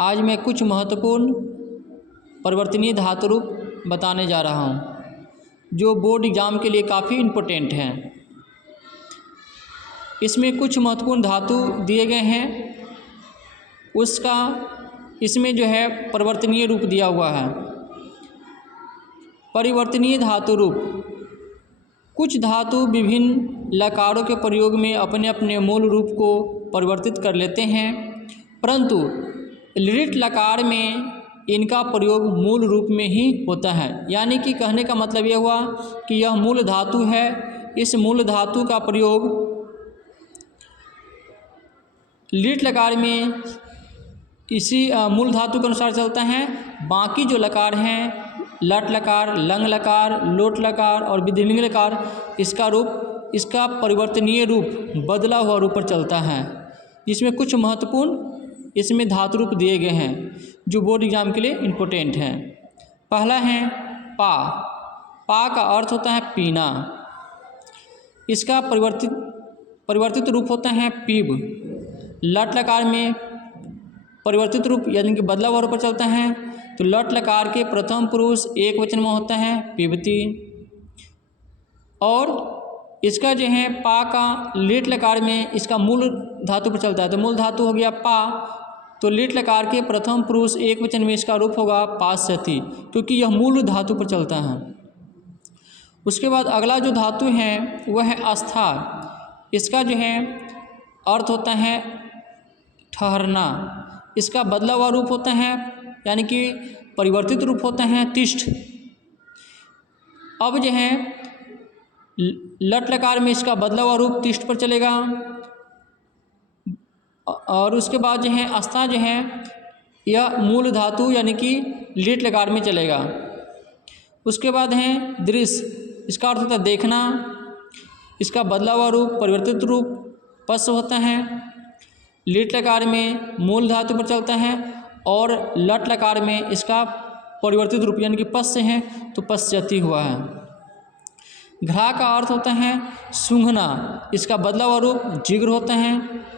आज मैं कुछ महत्वपूर्ण परिवर्तनीय धातु रूप बताने जा रहा हूँ जो बोर्ड एग्ज़ाम के लिए काफ़ी इम्पोर्टेंट हैं। इसमें कुछ महत्वपूर्ण धातु दिए गए हैं, उसका इसमें जो है परिवर्तनीय रूप दिया हुआ है। परिवर्तनीय धातु रूप, कुछ धातु विभिन्न लकारों के प्रयोग में अपने अपने मूल रूप को परिवर्तित कर लेते हैं, परंतु लिट लकार में इनका प्रयोग मूल रूप में ही होता है। यानी कि कहने का मतलब यह हुआ कि यह मूल धातु है, इस मूल धातु का प्रयोग लिट लकार में इसी मूल धातु के अनुसार चलता है। बाकी जो लकार हैं, लट लकार, लंग लकार, लोट लकार और विधिलिंग लकार, इसका परिवर्तनीय रूप बदला हुआ रूप पर चलता है। इसमें कुछ महत्वपूर्ण इसमें धातु रूप दिए गए हैं जो बोर्ड एग्जाम के लिए इम्पोर्टेंट हैं। पहला है पा। पा का अर्थ होता है पीना। इसका परिवर्तित रूप होता है पीब। लट लकार में परिवर्तित रूप यानी कि बदला हुआ रूप पर चलता है, तो लट लकार के प्रथम पुरुष एक वचन में होता है पिबती। और इसका जो है पा का लिट लकार में इसका मूल धातु पर चलता है, तो मूल धातु हो गया पा, तो लिट लकार के प्रथम पुरुष एक वचन में इसका रूप होगा पास्यति, क्योंकि यह मूल धातु पर चलता है। उसके बाद अगला जो धातु है वह है आस्था। इसका जो है अर्थ होता है ठहरना। इसका बदला हुआ रूप होता है यानी कि परिवर्तित रूप होता है तिष्ठ। अब जो है लट लकार में इसका बदला हुआ रूप तिष्ठ पर चलेगा। और उसके बाद जो है आस्था जो है यह मूल धातु यानी कि लिट लकार में चलेगा। उसके बाद है दृश्य। इसका अर्थ होता है देखना। इसका बदला हुआ रूप परिवर्तित रूप पस होता है। लिट लकार में मूल धातु पर चलता है और लट लकार में इसका परिवर्तित रूप यानी कि पस से है तो पश्यति हुआ है। घ्रा का अर्थ होता है सूंघना। इसका बदला हुआ रूप जिग्र होता है।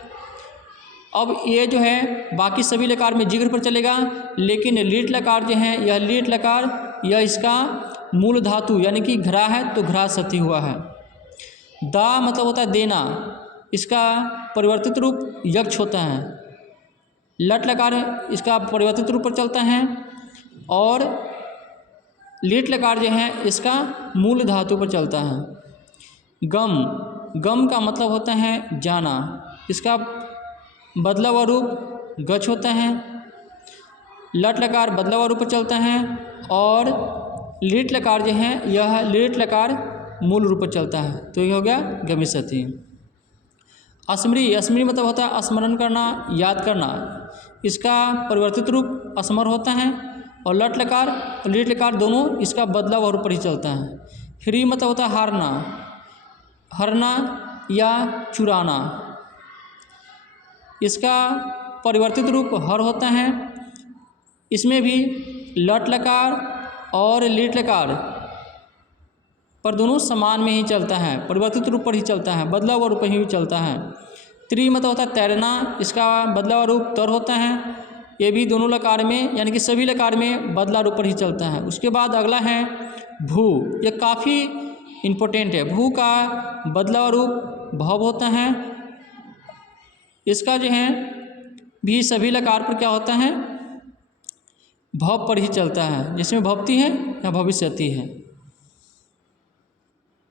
अब ये जो है बाकी सभी लकार में जिग्र पर चलेगा, लेकिन लिट लकार जो है यह लिट लकार यह इसका मूल धातु यानी कि घ्रा है तो घ्रा सती हुआ है। दा मतलब होता है देना। इसका परिवर्तित रूप यक्ष होता है। लट लकार इसका परिवर्तित रूप पर चलता है और लिट लकार जो है इसका मूल धातु पर चलता है। गम का मतलब होता है जाना। इसका बदला हुआ रूप गच होता है। लट लकार बदला हुआ रूप पर चलता है और लिट लकार जो है यह लिट लकार मूल रूप पर चलता है, तो यह हो गया गमिष्यति। अस्मरी। अस्मरी मतलब होता है स्मरण करना, याद करना। इसका परिवर्तित रूप अस्मर होता है और लट लकार और लिट लकार दोनों इसका बदला हुआ रूप पर ही चलता है। ह्री मतलब होता है हारना, हरना या चुराना। इसका परिवर्तित रूप हर होता है। इसमें भी लट लकार और लिट लकार पर दोनों समान में ही चलता है, परिवर्तित रूप पर ही चलता है, बदला हुआ रूप पर ही चलता है। त्रि मतलब होता है तैरना। इसका बदला हुआ रूप तर होता है। ये भी दोनों लकार में यानी कि सभी लकार में बदला रूप पर ही चलता है। उसके बाद अगला है भू। ये काफ़ी इम्पोर्टेंट है। भू का बदला हुआ रूप भव होता है। इसका जो है भी सभी लकार पर क्या होता है भव पर ही चलता है, जिसमें भवती है या भविष्यति है।